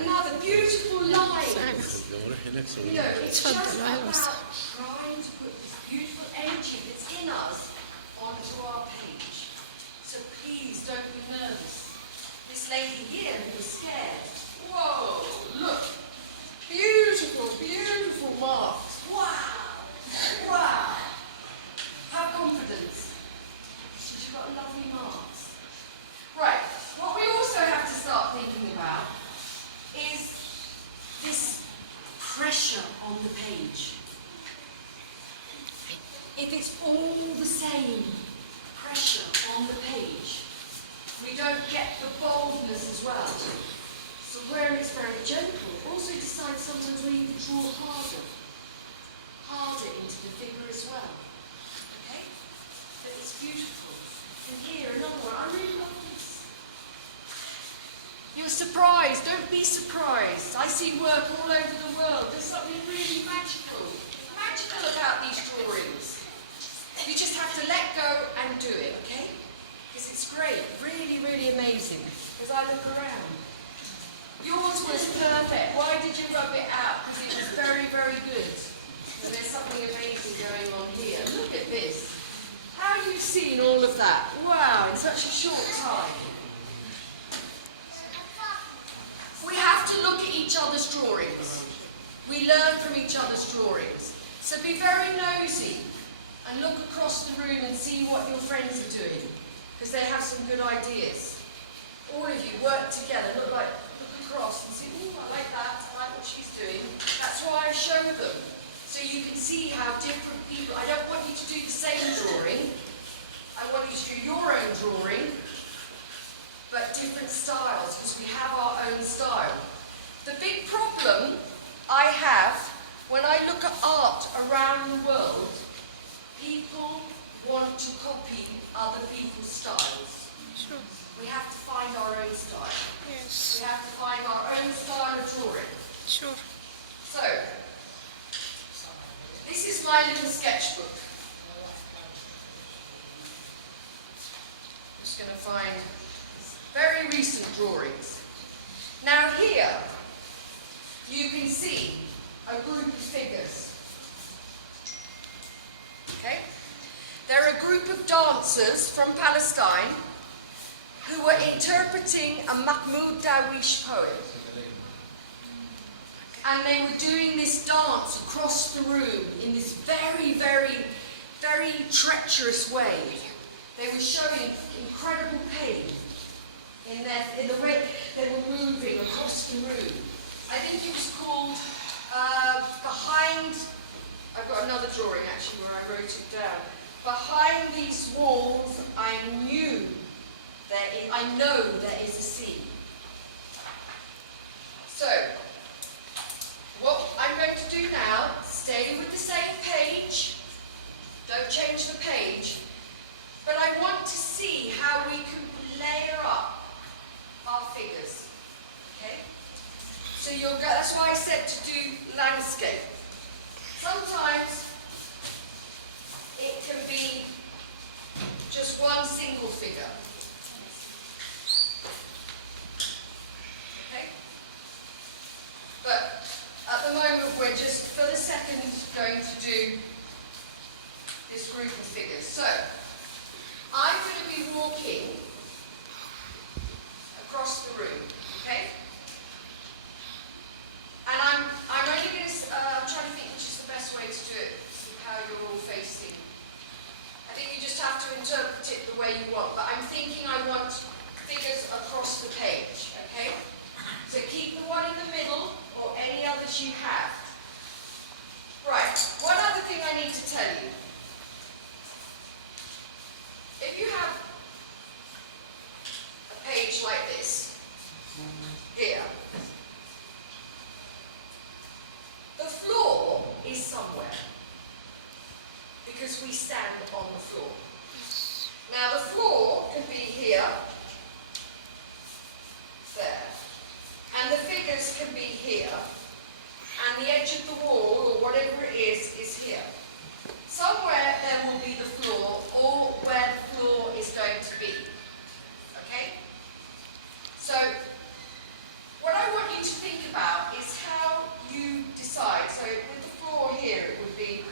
another beautiful line. You know, it's just about trying to put this beautiful energy that's in us onto our page. So please don't be nervous. This lady here was scared. Whoa, look. Beautiful, beautiful marks. Wow, wow. Have confidence. She's got lovely marks. Right, what we also have to start thinking about is this pressure on the page. If it's all the same pressure on the page, we don't get the boldness as well. So where it's very gentle, also decide sometimes where you can draw harder into the figure as well. Okay? But it's beautiful. And here, another one. I really love this. You're surprised. Don't be surprised. I see work all over the world. There's something really magical about these drawings. You just have to let go and do it, okay? Because it's great. Really, really amazing. As I look around. Yours was perfect. Why did you rub it out? Because it was very, very good. So there's something amazing going on here. Look at this. How have you seen all of that? Wow, in such a short time. We have to look at each other's drawings. We learn from each other's drawings. So be very nosy and look across the room and see what your friends are doing. Because they have some good ideas. All of you work together. Look across and see, oh, I like that, I like what she's doing. That's why I show them. So you can see how different people, I don't want you to do the same drawing. I want you to do your own drawing, but different styles, because we have our own style. The big problem I have when I look at art around the world, people want to copy other people's styles. Sure. We have to find our own style. Yes. We have to find our own style of drawing. Sure. So, this is my little sketchbook. I'm just going to find very recent drawings. Now here, you can see a group of figures. Okay? They're a group of dancers from Palestine who were interpreting a Mahmoud Darwish poem. And they were doing this dance across the room in this very, very, very treacherous way. They were showing incredible pain in the way they were moving across the room. I think it was called Behind, I've got another drawing actually where I wrote it down. Behind these walls I know there is a sea. So, what I'm going to do now, stay with the same page, don't change the page, but I want to see how we can layer up our figures, okay? So that's why I said to do landscape. Sometimes it can be just one single figure. Okay? But at the moment we're just, for the second, going to do this group of figures. So, I'm going to be walking across the room, okay? And I'm only going to, I'm trying to think which is the best way to do it, see how you're all facing. I think you just have to interpret it the way you want, but I'm thinking I want figures across the page, okay? So keep the one in the middle, or any others you have. Right, one other thing I need to tell you. If you have a page like this, here, the floor is somewhere, because we stand on the floor. Now the floor can be here, there, and the figures can be here, and the edge of the wall, or whatever it is here. Somewhere there will be the floor, or where the floor is going to be. Okay? So, what I want you to think about is how you decide. So with the floor here, it would be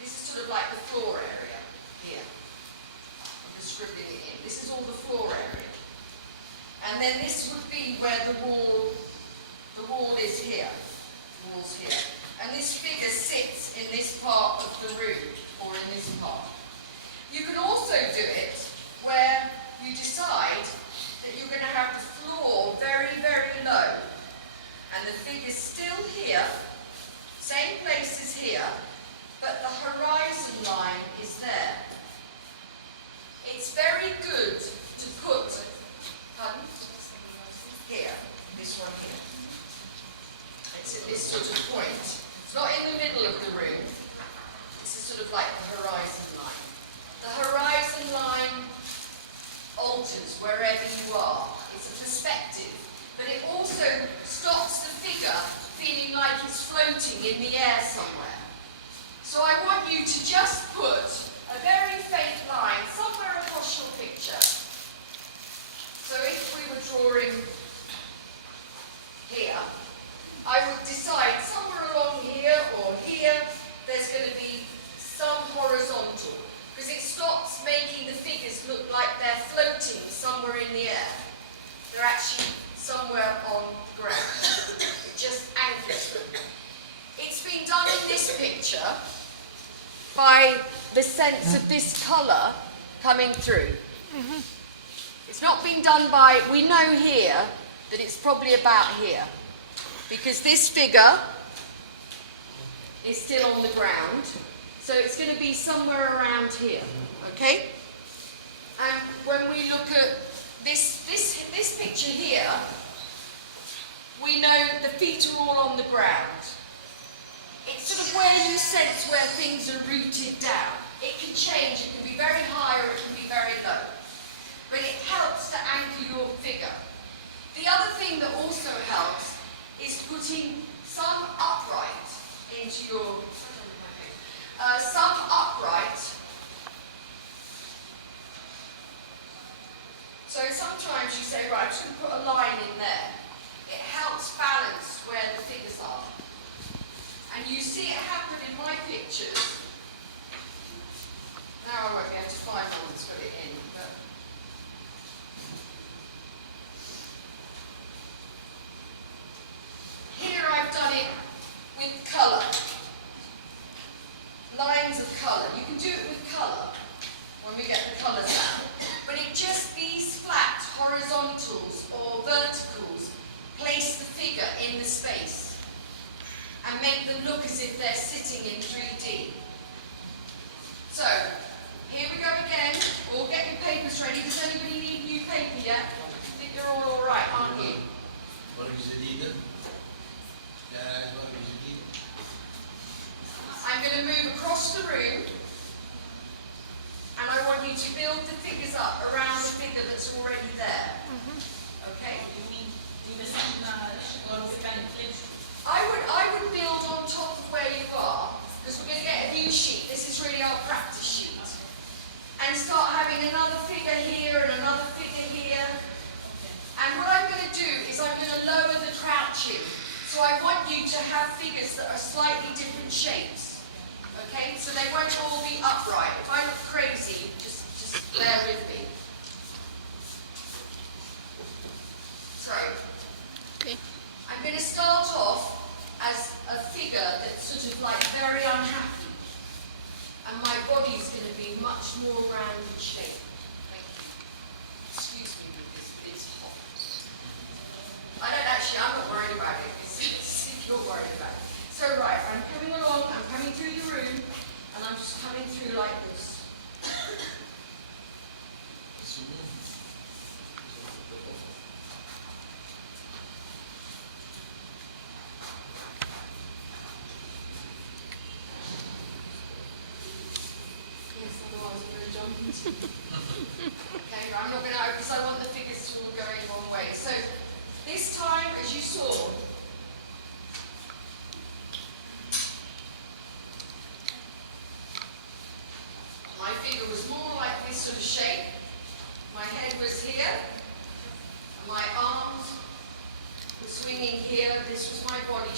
this is sort of like the floor area here. I'm just scribbling it in. This is all the floor area. And then this would be where the wall is here. The wall's here. And this figure sits in this part of the room, or in this part. You can also do it where you decide that you're going to have the floor very, very low. And the figure's still here, same place as here, but the horizon line is there. It's very good to put, pardon? Here, this one here. It's at this sort of point. It's not in the middle of the room. This is sort of like the horizon line. The horizon line alters wherever you are. It's a perspective, but it also stops the figure feeling like it's floating in the air somewhere. So I want you to just put a very faint line somewhere across your picture. So if we were drawing here, I would decide somewhere along here or here, there's going to be some horizontal, because it stops making the figures look like they're floating somewhere in the air. They're actually somewhere on the ground. It just anchors them. It's been done in this picture by the sense of this colour coming through. It's not been done by, we know here that it's probably about here, because this figure is still on the ground, so it's going to be somewhere around here, okay? And when we look at this picture here, we know the feet are all on the ground. It's sort of where you sense where things are rooted down. It can change, it can be very high or it can be very low. But it helps to anchor your figure. The other thing that also helps is putting some upright into your, some upright. So sometimes you say, right, I'm just going to put a line in there. It helps balance where the figures are. And you see it happen in my pictures. Now I won't be able to find one that's got it in, but here I've done it with colour. Lines of colour. You can do it with colour when we get the colours out. But it just, these flat horizontals or verticals place the figure in the space and make them look as if they're sitting in 3D. So, here we go again. All get your papers ready. Does anybody need new paper yet? I think you're all right, aren't you? I'm going to move across the room, and I want you to build the figures up around the figure that's already there. Okay? I would build on top of where you are, because we're going to get a new sheet. This is really our practice sheet. And start having another figure here and another figure here. And what I'm going to do is I'm going to lower the crouching. So I want you to have figures that are slightly different shapes. Okay? So they won't all be upright. If I look crazy, just bear with me. So, I'm going to start off as a figure that's sort of like very unhappy. And my body's going to be much more rounded shape. Thank you. Excuse me, because it's hot. I'm not worried about it. It's if you're worried about it. So right, I'm coming along, I'm coming through the room, and I'm just coming through like this. Okay, I'm not going to, because I want the figures to all go in one way. So this time, as you saw, my figure was more like this sort of shape. My head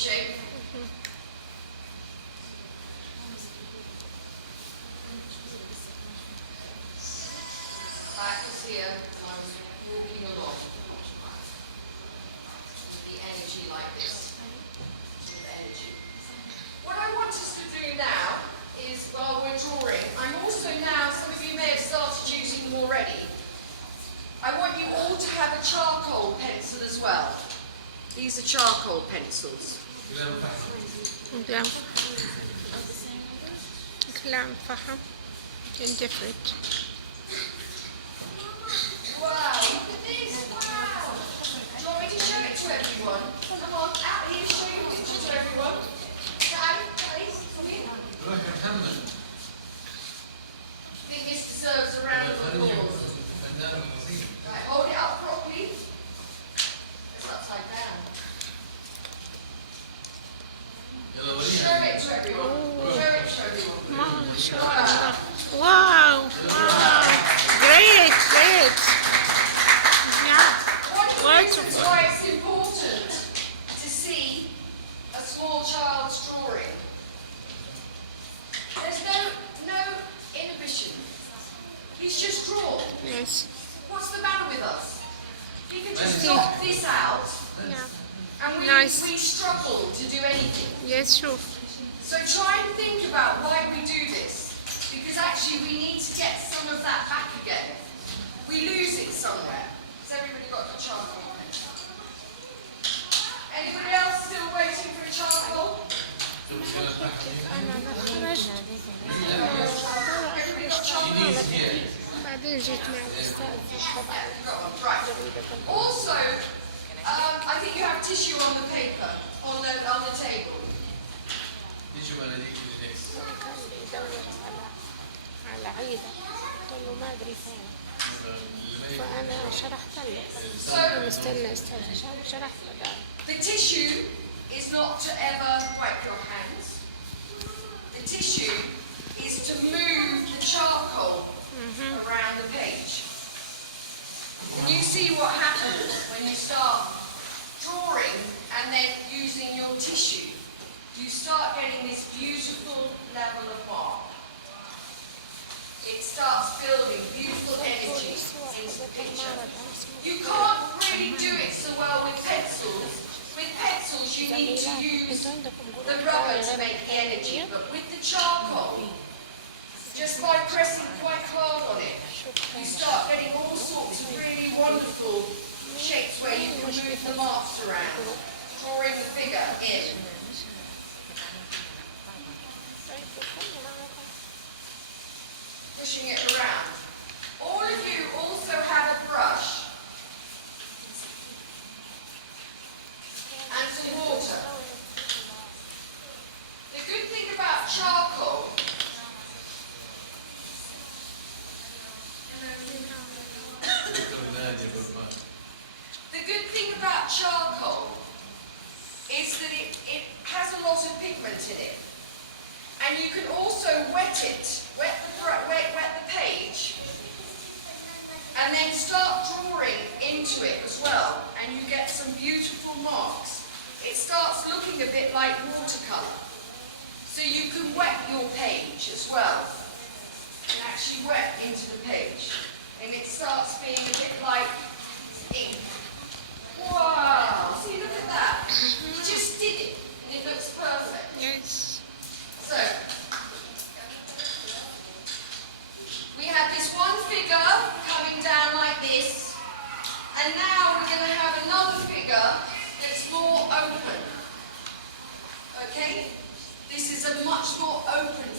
shape. Back was here, and I was walking along with the energy like this. With energy. What I want us to do now is, while we're drawing, I'm also now, some of you may have started using them already, I want you all to have a charcoal pencil as well. These are charcoal pencils. كلام فحم different. Wow, look at this, wow! Do you want me to show it to everyone? Come on, out here, show your picture to everyone. Daddy, come in. I think this deserves a round of applause. Right, hold it up properly. It's upside down. Show it to everyone. Show it to everyone. Wow, wow, great, great. Yeah. One of the reasons why it's important to see a small child's drawing. There's no inhibition. He's just drawn. Yes. What's the matter with us? We can just knock this out, Yeah. and Nice. we struggle to do anything. Yes, sure. So try and think about why we do this, because actually we need to get some of that back again. We lose it somewhere. Has everybody got the charcoal? Anybody else still waiting for a charcoal? Everybody got charcoal? بعدين جيت مع الأستاذ. Right. Also, I think you have tissue on the paper, on the table. على عيدة قلت له ما أدري فين فأنا شرحت له مستنى أستاذ هشام شرحت له. The tissue is not to ever wipe your hands. The tissue is to move the charcoal around the page. And you see what happens when you start drawing and then using your tissue. You start getting this beautiful level of mark. It starts building beautiful energy into the picture. You can't really do it so well with pencils. With pencils you need to use the rubber to make the energy, but with the charcoal, just by pressing quite hard on it, you start getting all sorts of really wonderful shapes where you can move the marks around, drawing the figure in. Pushing it around. All of you also have a brush and some water. The good thing about charcoal is that it has a lot of pigment in it. And you can also wet it, wet the page, and then start drawing into it as well, and you get some beautiful marks. It starts looking a bit like watercolour. So you can wet your page as well, and actually wet into the page. And it starts being a bit like ink. Wow, see, look at that. You just did it, and it looks perfect. Yes. So, we have this one figure coming down like this, and now we're going to have another figure that's more open. Okay? This is a much more open